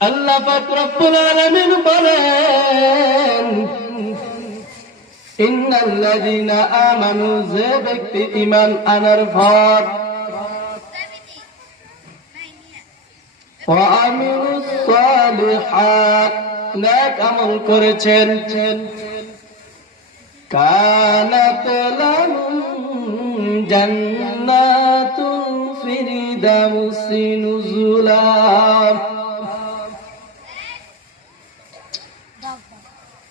আল্লাহ পাক রব্বুল আলামিন বলেন, ইন্নাল্লাযীনা আমানু, যে ব্যক্তি ঈমান আনার পর ওয়া আমিলুস সালিহাত, নেক আমল করেছেন, কানাত লাহুম জান্নাতুল ফিরদাউসি নুজুলা।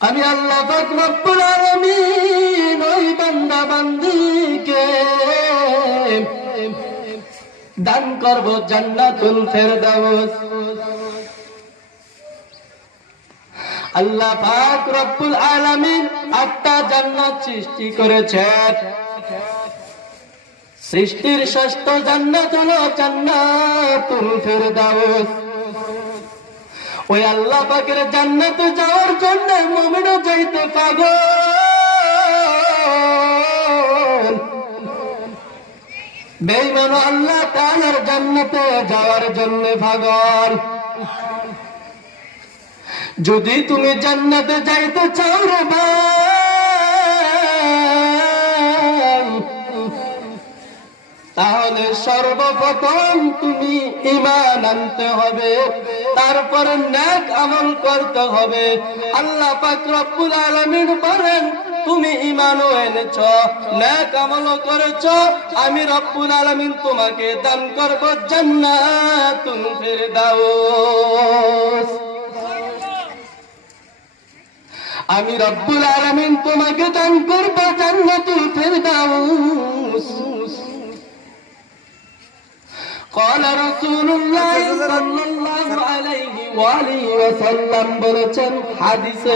আমি আল্লাহ পাক রব্বুল আলামিন ওই বান্দা বান্দীকে দান করব জান্নাতুল ফেরদাউস। আল্লাহ পাক রব্বুল আলামিন 8টা জান্নাত সৃষ্টি করেছেন। সৃষ্টির ষষ্ঠ জান্নাত হলো জান্নাতুল ফেরদাউস। ওই আল্লাহ পাকের জান্নাতে যাওয়ার জন্য মুমিনও যাইতে পাগল, বেঈমানও আল্লাহ তাআলার জান্নাতে যাওয়ার জন্য পাগল। যদি তুমি জান্নাতে যাইতে চাও রে ভাই, তাহলে সর্বপ্রথম তুমি ঈমান আনতে হবে, তারপর নেক আমল করতে হবে। আল্লাহ পাক রব্বুল আলামিন বলেন, তুমি ঈমানও এনেছো, নেক আমলও করেছো, আমি রব্বুল আলামিন তোমাকে দান করব জান্নাতুল ফিরদাউস। আমি রব্বুল আলামিন তোমাকে দান করব জান্নাতুল ফিরদাউস। قال رسول الله صلى الله عليه وآله وسلم বলেছেন হাদিসে,